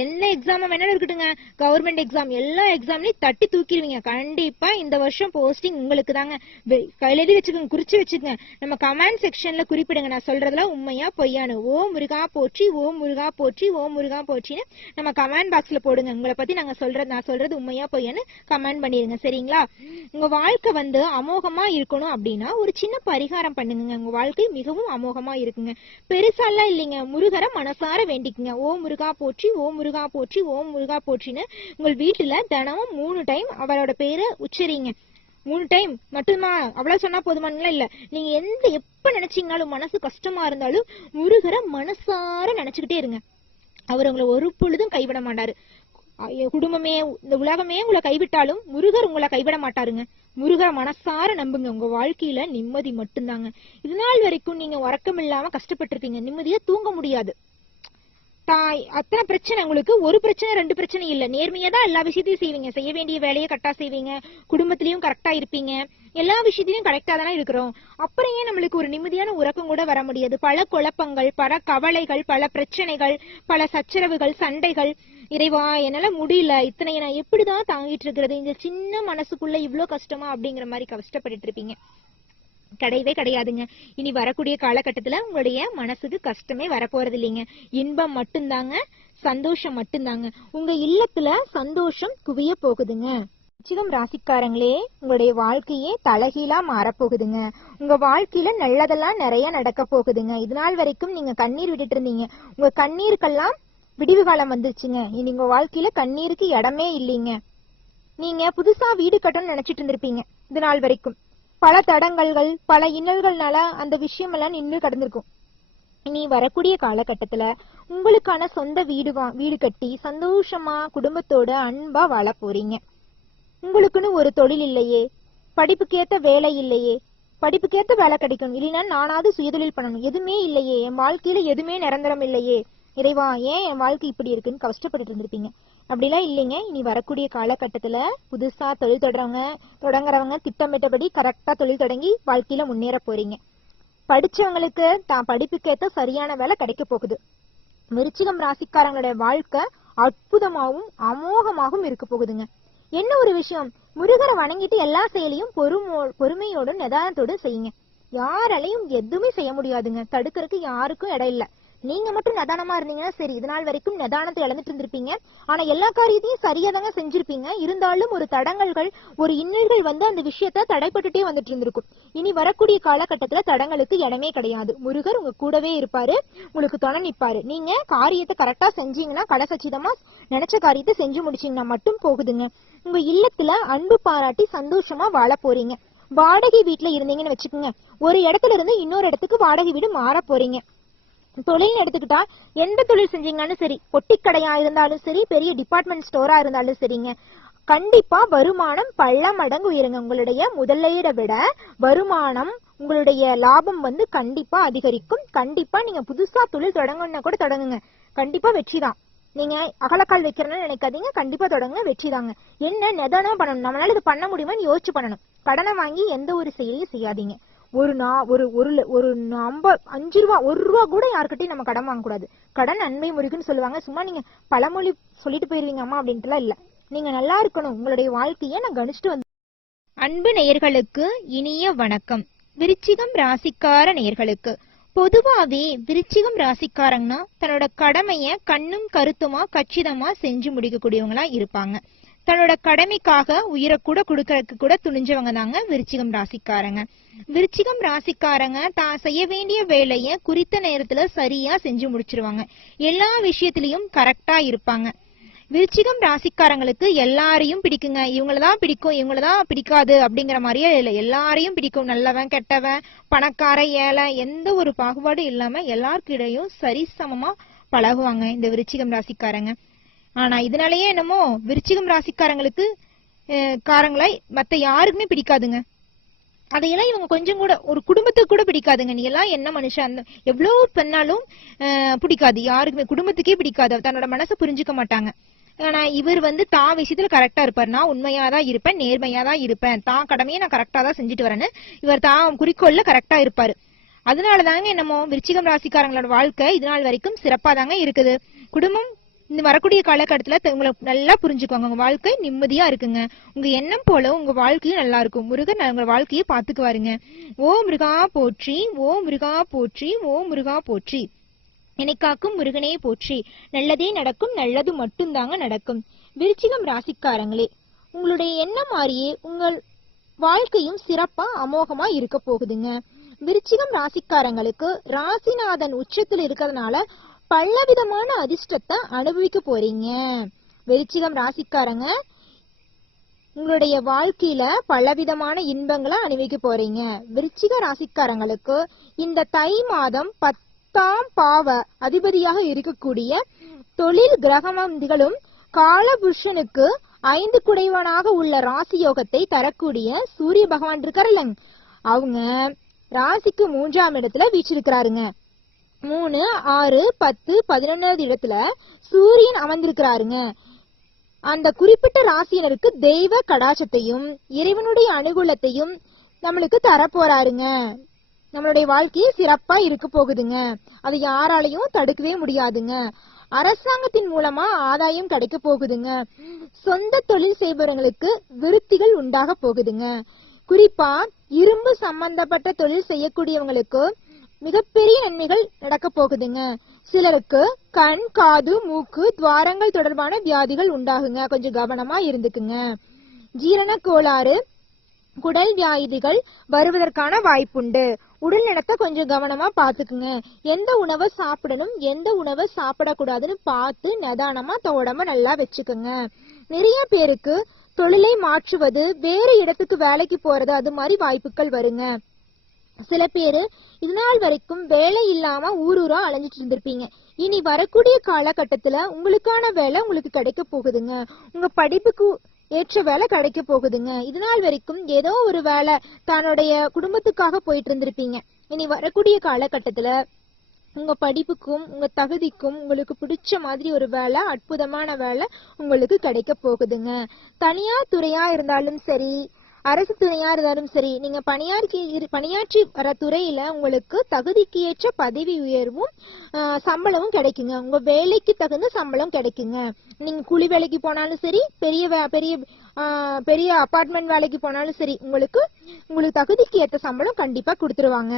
என்ன எக்ஸாம் வேணாலும் இருக்கட்டுங்க, கவர்மெண்ட் எக்ஸாம், எல்லா எக்ஸாம்லயும் தட்டி தூக்கிடுவீங்க. கண்டிப்பா இந்த வருஷம் போஸ்டிங் உங்களுக்கு தாங்க. கையில எழுதி வச்சுக்கோங்க, குறிச்சு வச்சுக்கோங்க. நம்ம கமெண்ட் செக்ஷன்ல குறிப்பிடுங்க, நான் சொல்றதுல உண்மையா பொய்யானு. ஓ முருகா போற்றி, ஓ முருகா போற்றி, ஓ முருகா போற்றின்னு நம்ம கமெண்ட் பாக்ஸ்ல போடுங்க. உங்களை பத்தி நான் சொல்றது உண்மையா பொய்யான்னு கமெண்ட் பண்ணிருங்க, சரிங்களா? உங்க வாழ்க்கை அமோகமா இருக்கணும் அப்படின்னா ஒரு சின்ன பரிகாரம் பண்ணுங்க. உங்க வாழ்க்கை மிகவும் அமோகமா இருக்குங்க. பெருசாலாம் இல்லைங்க, முருகரை மனசார வேண்டிக்குங்க. ஓ முருகா போற்றி, ஓ முருகா போற்றி, ஓ முருகா போற்றின்னு உங்கள் வீட்டுல தினமும் 3 டைம் அவரோட பேரை உச்சரிங்க. 3 டைம் மட்டுமா, அவ்வளவு சொன்னா போதுமானுங்களா? இல்ல, நீங்க எப்ப நினைச்சீங்கனாலும், மனசு கஷ்டமா இருந்தாலும் முருகரை மனசார நினைச்சுக்கிட்டே இருங்க. அவர் உங்களை ஒரு பொழுதும் கைவிட மாட்டாரு. குடும்பமே, இந்த உலகமே உங்களை கைவிட்டாலும் முருகர் உங்களை கைவிட மாட்டாருங்க. முருகரை மனசார நம்புங்க, உங்க வாழ்க்கையில நிம்மதி மட்டும்தாங்க. இது நாள் வரைக்கும் நீங்க உறக்கம் இல்லாம கஷ்டப்பட்டிருப்பீங்க, நிம்மதியா தூங்க முடியாது. அத்தனை பிரச்சனை உங்களுக்கு, ஒரு பிரச்சனை 2 பிரச்சனை இல்ல. நேர்மையா தான் எல்லா விஷயத்தையும் செய்வீங்க, செய்ய வேண்டிய வேலையை கரெக்டா செய்வீங்க, குடும்பத்திலயும் கரெக்டா இருப்பீங்க, எல்லா விஷயத்திலயும் கரெக்டா தானே இருக்கிறோம். அப்புறம் ஏன் நம்மளுக்கு ஒரு நிம்மதியான உறக்கம் கூட வர முடியாது? பல குழப்பங்கள், பல கவலைகள், பல பிரச்சனைகள், பல சச்சரவுகள், சண்டைகள். இறைவா, என்னால முடியல, இத்தனை நான் எப்படிதான் தாங்கிட்டு இருக்கிறது, இந்த சின்ன மனசுக்குள்ள இவ்வளவு கஷ்டமா அப்படிங்கிற மாதிரி கஷ்டப்பட்டுட்டு இருப்பீங்க. கிடையவே கிடையாதுங்க. இனி வரக்கூடிய காலகட்டத்துல உங்களுடைய மனசுக்கு கஷ்டமே வரப்போறது இல்லைங்க, இன்பம் மட்டும்தாங்க, சந்தோஷம் மட்டும்தாங்க. உங்க இல்லத்துல சந்தோஷம் குவிய போகுதுங்க. விருச்சிகம் ராசிக்காரங்களே, உங்களுடைய வாழ்க்கையே தலைகீழா மாறப்போகுதுங்க. உங்க வாழ்க்கையில நல்லதெல்லாம் நிறைய நடக்க போகுதுங்க. இது நாள் வரைக்கும் நீங்க கண்ணீர் விட்டுட்டு இருந்தீங்க, உங்க கண்ணீருக்கெல்லாம் விடிவு காலம் வந்துருச்சுங்க. இனி உங்க வாழ்க்கையில கண்ணீருக்கு இடமே இல்லைங்க. நீங்க புதுசா வீடு கட்டணும்னு நினைச்சிட்டு இருந்திருப்பீங்க. இது நாள் வரைக்கும் பல தடங்கல்கள், பல இன்னல்கள்னால அந்த விஷயம் எல்லாம் நின்று கடந்திருக்கும். இனி வரக்கூடிய காலகட்டத்துல உங்களுக்கான சொந்த வீடு கட்டி சந்தோஷமா குடும்பத்தோட அன்பா வாழ போறீங்க. உங்களுக்குன்னு ஒரு தொழில் இல்லையே, படிப்புக்கேத்த வேலை இல்லையே, படிப்புக்கேத்த வேலை கிடைக்கணும், இல்லைன்னா நானாவது சுயதொழில் பண்ணணும், எதுவுமே இல்லையே, என் வாழ்க்கையில எதுவுமே நிரந்தரம் இல்லையே, இறைவா ஏன் என் வாழ்க்கை இப்படி இருக்குன்னு கஷ்டப்பட்டு இருந்திருப்பீங்க. அப்படிலாம் இல்லைங்க. இனி வரக்கூடிய காலகட்டத்துல புதுசா தொழில் தொடங்குறவங்க திட்டமிட்டபடி கரெக்டா தொழில் தொடங்கி வாழ்க்கையில முன்னேற போறீங்க. படிச்சவங்களுக்கு தான் படிப்புக்கேத்த சரியான வேலை கிடைக்க போகுது. விருச்சிகம் ராசிக்காரங்களுடைய வாழ்க்கை அற்புதமாகவும் அமோகமாகவும் இருக்க போகுதுங்க. என்ன ஒரு விஷயம், முருகரை வணங்கிட்டு எல்லா செயலையும் பொறுமையோடும் நிதானத்தோடும் செய்யுங்க. யாராலையும் எதுவுமே செய்ய முடியாதுங்க, தடுக்கிறதுக்கு யாருக்கும் இடம் இல்லை. நீங்க மட்டும் நிதானமா இருந்தீங்கன்னா சரி. இது நாள் வரைக்கும் நிதானத்தை இழந்துட்டு இருந்திருப்பீங்க, ஆனா எல்லா காரியத்தையும் சரியா தாங்க செஞ்சிருப்பீங்க. இருந்தாலும் ஒரு தடங்கல்கள், ஒரு இன்னல்கள் அந்த விஷயத்த தடைப்பட்டுட்டே வந்துட்டு இருந்திருக்கும். இனி வரக்கூடிய காலகட்டத்துல தடங்களுக்கு இடமே கிடையாது. முருகர் உங்க கூடவே இருப்பாரு, உங்களுக்கு துணை நிற்பாரு. நீங்க காரியத்தை கரெக்டா செஞ்சீங்கன்னா, கடைசச்சிதமா நினைச்ச காரியத்தை செஞ்சு முடிச்சீங்கன்னா மட்டும் போகுதுங்க. உங்க இல்லத்துல அன்பு பாராட்டி சந்தோஷமா வாழ போறீங்க. வாடகை வீட்டுல இருந்தீங்கன்னு வச்சுக்கோங்க, ஒரு இடத்துல இருந்து இன்னொரு இடத்துக்கு வாடகை வீடு மாற போறீங்க. தொழில் எடுத்துக்கிட்டா எந்த தொழில் செஞ்சீங்கன்னாலும் சரி, பொட்டிக்கடையா இருந்தாலும் சரி, பெரிய டிபார்ட்மெண்ட் ஸ்டோரா இருந்தாலும் சரிங்க, கண்டிப்பா வருமானம் பல மடங்கு உயருங்க. உங்களுடைய முதலீடை விட வருமானம், உங்களுடைய லாபம் கண்டிப்பா அதிகரிக்கும். கண்டிப்பா நீங்க புதுசா தொழில் தொடங்கணும்னா கூட தொடங்குங்க, கண்டிப்பா வெற்றிதான். நீங்க அகலக்கால் வைக்கிறேன்னு நினைக்காதீங்க, கண்டிப்பா தொடங்க வெற்றி தாங்க. என்ன நிதானமா பண்ணணும், நம்மளால இது பண்ண முடியுமான்னு யோசிச்சு பண்ணணும். கடனை வாங்கி எந்த ஒரு செயலையும் செய்யாதீங்க. ஒரு 5 ரூபா 1 ரூபா கூட யாருக்கிட்டையும் நம்ம கடன் வாங்க கூடாது. கடன் அன்பை முறிக்குன்னு சொல்லுவாங்க. சும்மா நீங்க பழமொழி சொல்லிட்டு போயிருவீங்க அம்மா அப்படின்ட்டுலாம் இல்ல. நீங்க நல்லா இருக்கணும், உங்களுடைய வாழ்க்கைய நான் கணிச்சுட்டு வந்து. அன்பு நேயர்களுக்கு இனிய வணக்கம். விருச்சிகம் ராசிக்கார நேயர்களுக்கு பொதுவாவே விருச்சிகம் ராசிக்காரங்கன்னா தன்னோட கடமைய கண்ணும் கருத்துமா கச்சிதமா செஞ்சு முடிக்கக்கூடியவங்களா இருப்பாங்க. தன்னோட கடமைக்காக உயிரை கூட கொடுக்கறதுக்கு கூட துணிஞ்சவங்க தாங்க விருச்சிகம் ராசிக்காரங்க. விருச்சிகம் ராசிக்காரங்க தான் செய்ய வேண்டிய வேலைய குறித்த நேரத்துல சரியா செஞ்சு முடிச்சிருவாங்க. எல்லா விஷயத்திலயும் கரெக்டா இருப்பாங்க. விருச்சிகம் ராசிக்காரங்களுக்கு எல்லாரையும் பிடிக்குங்க. இவங்களதான் பிடிக்கும், இவங்களதான் பிடிக்காது அப்படிங்கிற மாதிரியே இல்லை. எல்லாரையும் பிடிக்கும். நல்லவன் கெட்டவன், பணக்கார ஏழை, எந்த ஒரு பாகுபாடும் இல்லாம எல்லாருக்கிடையும் சரிசமமா பழகுவாங்க இந்த விருச்சிகம் ராசிக்காரங்க. ஆனா இதனாலயே என்னமோ விருச்சிகம் ராசிக்காரங்களுக்கு காரங்களை மத்த யாருக்குமே பிடிக்காதுங்க. அதையெல்லாம் இவங்க கொஞ்சம் கூட ஒரு குடும்பத்துக்கு கூட பிடிக்காதுங்க. நீ எல்லாம் என்ன மனுஷன், எவ்வளவு பண்ணாலும் பிடிக்காது யாருக்குமே, குடும்பத்துக்கே பிடிக்காது. தன்னோட மனசை புரிஞ்சுக்க மாட்டாங்க. ஆனா இவர் தான் விஷயத்துல கரெக்டா இருப்பார். நான் உண்மையாதான் இருப்பேன், நேர்மையாதான் இருப்பேன், தான் கடமையை நான் கரெக்டா தான் செஞ்சுட்டு வரேன்னு இவர் தான் குறிக்கோள்ல கரெக்டா இருப்பாரு. அதனாலதாங்க என்னமோ விருச்சிகம் ராசிக்காரங்களோட வாழ்க்கை இது நாள் வரைக்கும் சிறப்பா தாங்க இருக்குது. குடும்பம் இந்த வரக்கூடிய காலகட்டத்துல உங்களை நல்லா புரிஞ்சுக்குவாங்க. உங்க வாழ்க்கை நிம்மதியா இருக்குங்க. உங்க எண்ணம் போல உங்க வாழ்க்கையும் நல்லா இருக்கும். முருகன் உங்க வாழ்க்கையை பாத்துக்குவாருங்க. ஓ முருகா போற்றி, ஓ முருகா போற்றி, ஓ முருகா போற்றி. நினைக்காக்கும் முருகனே போற்றி. நல்லதே நடக்கும், நல்லது மட்டும்தாங்க நடக்கும். விருச்சிகம் ராசிக்காரங்களே, உங்களுடைய எண்ணம் மாறியே உங்கள் வாழ்க்கையும் சிறப்பா அமோகமா இருக்க போகுதுங்க. விருச்சிகம் ராசிக்காரங்களுக்கு ராசிநாதன் உச்சத்துல இருக்கிறதுனால பலவிதமான அதிர்ஷ்டத்தை அனுபவிக்க போறீங்க. விருச்சிகம் ராசிக்காரங்க உங்களுடைய வாழ்க்கையில பலவிதமான இன்பங்களை அனுபவிக்க போறீங்க. விருச்சிக ராசிக்காரங்களுக்கு இந்த தை மாதம் 10ஆம் பாவ அதிபதியாக இருக்கக்கூடிய தொழில் கிரகமந்திகளும் காலபுருஷனுக்கு 5 குடைவனாக உள்ள ராசி யோகத்தை தரக்கூடிய சூரிய பகவான் இருக்காருல்லங்க, அவங்க ராசிக்கு 3ஆம் இடத்துல வீச்சிருக்கிறாருங்க. 3, 6, 10, 11வது இடத்துல சூரியன் அமர்ந்திருக்கிறாருங்க. அந்த குறிப்பிட்ட ராசியினருக்கு தெய்வ கடாட்சத்தையும் இறைவனுடைய அனுகூலத்தையும் நம்மளுக்கு தரப்போறாருங்க. நம்மளுடைய வாழ்க்கையை சிறப்பா இருக்க போகுதுங்க. அது யாராலையும் தடுக்கவே முடியாதுங்க. அரசாங்கத்தின் மூலமா ஆதாயம் கிடைக்க போகுதுங்க. சொந்த தொழில் செய்பவர்களுக்கு விருத்திகள் உண்டாக போகுதுங்க. குறிப்பா இரும்பு சம்பந்தப்பட்ட தொழில் செய்யக்கூடியவங்களுக்கு மிகப்பெரிய நன்மைகள் நடக்க போகுதுங்க. சிலருக்கு கண், காது, மூக்கு, துவாரங்கள் தொடர்பான வியாதிகள் உண்டாகுங்க. கொஞ்சம் கவனமா இருந்துக்குங்க. ஜீரண கோளாறு, குடல் வியாதிகள் வருவதற்கான வாய்ப்புண்டு. உடல் நலத்தை கொஞ்சம் கவனமா பாத்துக்குங்க. எந்த உணவை சாப்பிடணும், எந்த உணவை சாப்பிடக்கூடாதுன்னு பார்த்து நிதானமா உடம்ப நல்லா வச்சுக்கோங்க. நிறைய பேருக்கு தொழிலை மாற்றுவது, வேறு இடத்துக்கு வேலைக்கு போறது, அது மாதிரி வாய்ப்புகள் வருங்க. சில பேரு இது நாள் வரைக்கும் வேலை இல்லாம ஊரூரா அலைஞ்சிட்டு இருந்திருப்பீங்க. இனி வரக்கூடிய காலகட்டத்துல உங்களுக்கான வேலை உங்களுக்கு கிடைக்க போகுதுங்க. உங்க படிப்புக்கு ஏற்ற வேலை கிடைக்க போகுதுங்க. இது நாள் வரைக்கும் ஏதோ ஒரு வேலை தன்னுடைய குடும்பத்துக்காக போயிட்டு இருந்திருப்பீங்க. இனி வரக்கூடிய காலகட்டத்துல உங்க படிப்புக்கும் உங்க தகுதிக்கும் உங்களுக்கு பிடிச்ச மாதிரி ஒரு வேலை, அற்புதமான வேலை உங்களுக்கு கிடைக்க போகுதுங்க. தனியார் துறையா இருந்தாலும் சரி, அரசு துறையா இருந்தாலும் சரி, நீங்க பணியாற்றி வர துறையில உங்களுக்கு தகுதிக்கு ஏற்ற பதவி உயர்வும் சம்பளமும் கிடைக்குங்க. உங்க வேலைக்கு தகுந்த சம்பளம் கிடைக்குங்க. நீங்க கூலி வேலைக்கு போனாலும் சரி, பெரிய அபார்ட்மெண்ட் வேலைக்கு போனாலும் சரி, உங்களுக்கு தகுதிக்கு ஏற்ற சம்பளம் கண்டிப்பா கொடுத்துருவாங்க.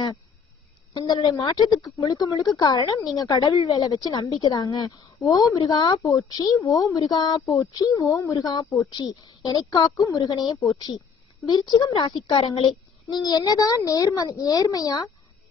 இதனுடைய மாற்றத்துக்கு முழுக்க முழுக்க காரணம் நீங்க கடவுள் வேலை வச்சு நம்பிக்கை தாங்க. ஓ முருகா போற்றி, ஓ முருகா போற்றி, ஓ முருகா போற்றி. எனக்காக்கும் முருகனே போற்றி. விருச்சிகம் ராசிக்காரங்களே, நீங்க என்னதான் நேர்மையா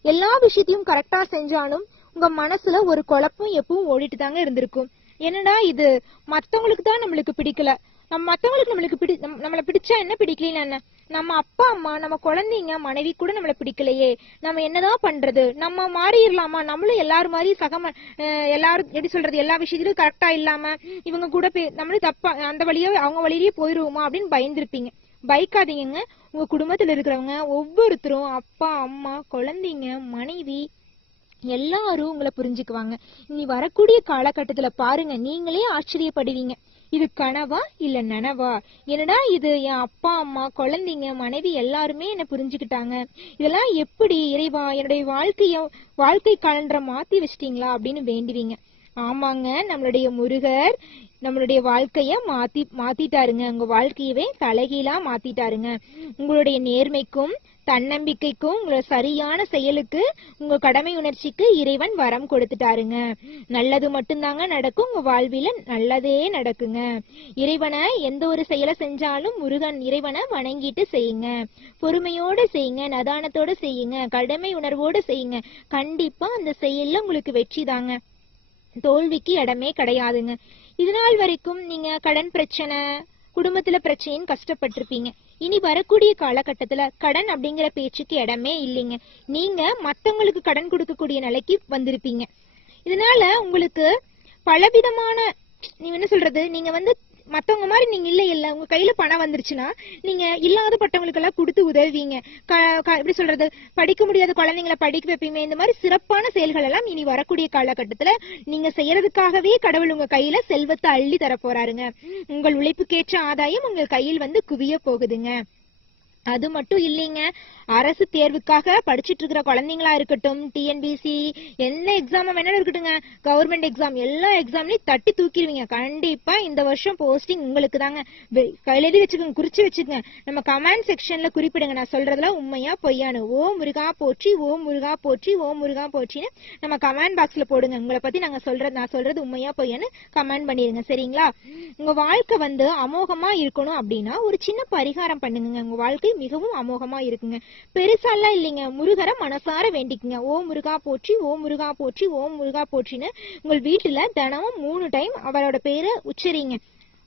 எல்லா விஷயத்தையும் கரெக்டா செஞ்சாலும் உங்க மனசுல ஒரு குழப்பம் எப்பவும் ஓடிட்டு தாங்க இருந்திருக்கும். என்னடா இது, மத்தவங்களுக்கு தான் நம்மளுக்கு பிடிக்கல, நம்மளை பிடிச்சா என்ன, பிடிக்கல என்ன, நம்ம அப்பா அம்மா, நம்ம குழந்தைங்க, மனைவி கூட நம்மளை பிடிக்கலையே, நம்ம என்னதான் பண்றது, நம்ம மாறிடலாமா, நம்மளும் எல்லாரும் மாதிரி எல்லாரும் எப்படி சொல்றது, எல்லா விஷயத்திலும் கரெக்டா இல்லாம இவங்க கூட நம்மளும் தப்பா அந்த வழியா அவங்க வழியிலேயே போயிருவோமா அப்படின்னு பயந்துருப்பீங்க. பயக்காதீங்க. உங்க குடும்பத்துல இருக்கிறவங்க ஒவ்வொருத்தரும் அப்பா அம்மா, குழந்தைங்க, மனைவி, எல்லாரும் உங்களை புரிஞ்சுக்குவாங்க. இனி வரக்கூடிய காலகட்டத்துல பாருங்க, நீங்களே ஆச்சரியப்படுவீங்க. இது கனவா இல்ல நனவா? என்னடா இது, என் அப்பா அம்மா குழந்தைங்க மனைவி எல்லாருமே என்ன புரிஞ்சுக்கிட்டாங்க, இதெல்லாம் எப்படி இறைவா, என்னுடைய வாழ்க்கை காலண்டரை மாத்தி வச்சிட்டீங்களா அப்படின்னு வேண்டுவீங்க. ஆமாங்க, நம்மளுடைய முருகர் நம்மளுடைய வாழ்க்கைய மாத்திட்டாருங்க. உங்க வாழ்க்கையவே தலைகீழா மாத்திட்டாருங்க. உங்களுடைய நேர்மைக்கும் தன்னம்பிக்கைக்கும் உங்களோட சரியான செயலுக்கு உங்க கடமை உணர்ச்சிக்கு இறைவன் வரம் கொடுத்துட்டாருங்க. நல்லது மட்டும்தாங்க நடக்கும். உங்க வாழ்வில நல்லதே நடக்குங்க. இறைவனை எந்த ஒரு செயலை செஞ்சாலும் முருகன் இறைவனை வணங்கிட்டு செய்யுங்க. பொறுமையோடு செய்யுங்க, நதானத்தோட செய்யுங்க, கடமை உணர்வோடு செய்யுங்க. கண்டிப்பா அந்த செயல்ல உங்களுக்கு வெற்றி தாங்க. தோல்விக்கு இடமே கிடையாதுங்க. இது நாள் வரைக்கும் நீங்க கடன் பிரச்சனை, குடும்பத்துல பிரச்சனைன்னு கஷ்டப்பட்டிருப்பீங்க. இனி வரக்கூடிய காலகட்டத்துல கடன் அப்படிங்கிற பேச்சுக்கு இடமே இல்லைங்க. நீங்க மத்தவங்களுக்கு கடன் கொடுக்கக்கூடிய நிலைக்கு வந்திருப்பீங்க. இதனால உங்களுக்கு பலவிதமான என்ன சொல்றது, நீங்க மத்தவங்க மாதிரி நீங்க இல்ல உங்க கையில பணம் வந்துருச்சுன்னா நீங்க இல்லாதப்பட்டவங்களுக்கு எல்லாம் கொடுத்து உதவுவீங்க. எப்படி சொல்றது, படிக்க முடியாத குழந்தைங்களை படிக்க வைப்பீங்க. இந்த மாதிரி சிறப்பான செயல்கள் எல்லாம் இனி வரக்கூடிய காலகட்டத்துல நீங்க செய்யறதுக்காகவே கடவுள் உங்க கையில செல்வத்தை அள்ளி தர போறாருங்க. உங்கள் உழைப்புக்கேற்ற ஆதாயம் உங்க கையில் குவிய போகுதுங்க. அது மட்டும் இல்லைங்க, அரசு தேர்வுக்காக படிச்சுட்டு இருக்கிற குழந்தைங்களா இருக்கட்டும், டிஎன்பிசி என்ன எக்ஸாம் வேணாலும் இருக்கட்டுங்க, கவர்மெண்ட் எக்ஸாம் எல்லா எக்ஸாம்லயும் தட்டி தூக்கிடுவீங்க. கண்டிப்பா இந்த வருஷம் போஸ்டிங் உங்களுக்கு தாங்க. எழுதி வச்சுக்கோங்க, குறிச்சு வச்சுக்கோங்க. நம்ம கமெண்ட் செக்ஷன்ல குறிப்பிடுங்க, நான் சொல்றதுல உண்மையா பொய்யானு. ஓ முருகா போற்றி, ஓ முருகா போற்றி, ஓ முருகா போற்றின்னு நம்ம கமெண்ட் பாக்ஸ்ல போடுங்க. உங்களை பத்தி நான் சொல்றது உண்மையா பொய்யான்னு கமெண்ட் பண்ணிருங்க, சரிங்களா? உங்க வாழ்க்கை அமோகமா இருக்கணும் அப்படின்னா ஒரு சின்ன பரிகாரம் பண்ணுங்க. உங்க வாழ்க்கை மிகவும் அமோகமா இருக்குங்க. பெருசாலாம் இல்லைங்க, முருகரை மனசார வேண்டிக்குங்க. ஓ முருகா போற்றி, ஓ முருகா போற்றி, ஓ முருகா போற்றின்னு உங்கள் வீட்டுல தினமும் 3 டைம் அவரோட பேரை உச்சரிங்க.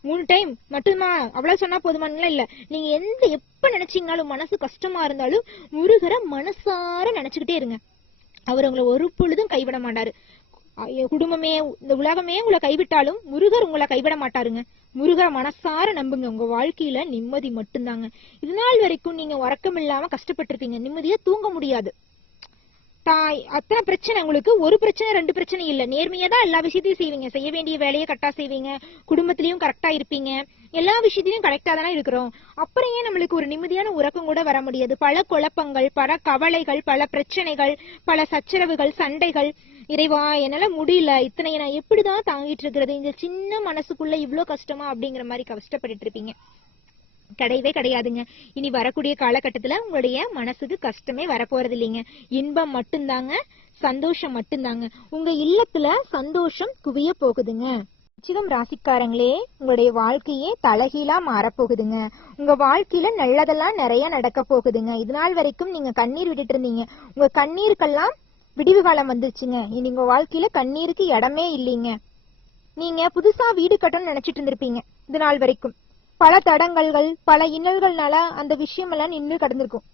3 டைம் மட்டுமா, அவ்வளவு சொன்னா போதுமானுங்களா? இல்ல, நீங்க எப்ப நினைச்சீங்கனாலும், மனசு கஷ்டமா இருந்தாலும் முருகரை மனசார நினைச்சுக்கிட்டே இருங்க. அவர் உங்களை ஒரு பொழுதும் கைவிட மாட்டாரு. குடும்பமே இந்த உலகமே உங்களை கைவிட்டாலும் முருகர் உங்களை கைவிட மாட்டாருங்க. முருகரை மனசார நம்புங்க. உங்க வாழ்க்கையில நிம்மதி மட்டும்தாங்க. இது நாள் வரைக்கும் நீங்க உறக்கம் இல்லாம கஷ்டப்பட்டிருப்பீங்க, நிம்மதியா தூங்க முடியாது. அத்தனை பிரச்சனை உங்களுக்கு, ஒரு பிரச்சனை 2 பிரச்சனை இல்ல. நேர்மையா தான் எல்லா விஷயத்தையும் செய்வீங்க, செய்ய வேண்டிய வேலையை கரெக்டா செய்வீங்க, குடும்பத்திலயும் கரெக்டா இருப்பீங்க, எல்லா விஷயத்திலயும் கரெக்டா தானே இருக்கிறோம். அப்புறம் ஏன் நம்மளுக்கு ஒரு நிம்மதியான உறக்கம் கூட வர முடியாது? பல குழப்பங்கள், பல கவலைகள், பல பிரச்சனைகள், பல சச்சரவுகள், சண்டைகள். இறைவா, என்னால முடியல, இத்தனை நான் எப்படிதான் தாங்கிட்டு இருக்கிறது, இந்த சின்ன மனசுக்குள்ள இவ்வளவு கஷ்டமா அப்படிங்கிற மாதிரி கஷ்டப்பட்டுட்டு இருப்பீங்க. கிடையவே கிடையாதுங்க. இனி வரக்கூடிய காலகட்டத்துல உங்களுடைய மனசுக்கு கஷ்டமே வரப்போறது இல்லைங்க. இன்பம் மட்டும்தாங்க, சந்தோஷம் மட்டும்தாங்க. உங்க இல்லத்துல சந்தோஷம் குவிய போகுதுங்க. விருச்சிகம் ராசிக்காரங்களே, உங்களுடைய வாழ்க்கையே தலைகீழா மாறப்போகுதுங்க. உங்க வாழ்க்கையில நல்லதெல்லாம் நிறைய நடக்க போகுதுங்க. இது நாள் வரைக்கும் நீங்க கண்ணீர் விட்டுட்டு இருந்தீங்க, உங்க கண்ணீருக்கெல்லாம் விடிவு காலம் வந்துருச்சுங்க. இனி உங்க வாழ்க்கையில கண்ணீருக்கு இடமே இல்லைங்க. நீங்க புதுசா வீடு கட்டணும்னு நினைச்சிட்டு இருந்திருப்பீங்க. இது நாள் வரைக்கும் பல தடங்கல்கள், பல இன்னல்கள்னால அந்த விஷயம் எல்லாம் நின்று கடந்திருக்கும்.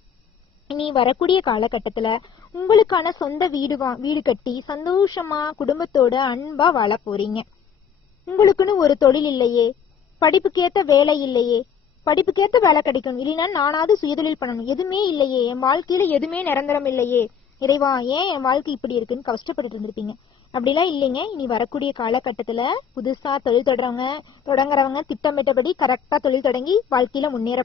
இனி வரக்கூடிய காலகட்டத்துல உங்களுக்கான சொந்த வீடு கட்டி சந்தோஷமா குடும்பத்தோட அன்பா வாழ போறீங்க. உங்களுக்குன்னு ஒரு தொழில் இல்லையே, படிப்புக்கேத்த வேலை இல்லையே, படிப்புக்கேத்த வேலை கிடைக்கணும், இல்லைன்னா நானாவது சுயதொழில் பண்ணணும், எதுவுமே இல்லையே, என் வாழ்க்கையில எதுவுமே நிரந்தரம் இல்லையே, இறைவா ஏன் என் வாழ்க்கை இப்படி இருக்குன்னு கஷ்டப்பட்டு இருந்திருப்பீங்க. அப்படிலாம் இல்லைங்க. இனி வரக்கூடிய காலகட்டத்துல புதுசா தொழில் தொடங்குறவங்க திட்டமிட்டபடி கரெக்டா தொழில் தொடங்கி வாழ்க்கையில முன்னேற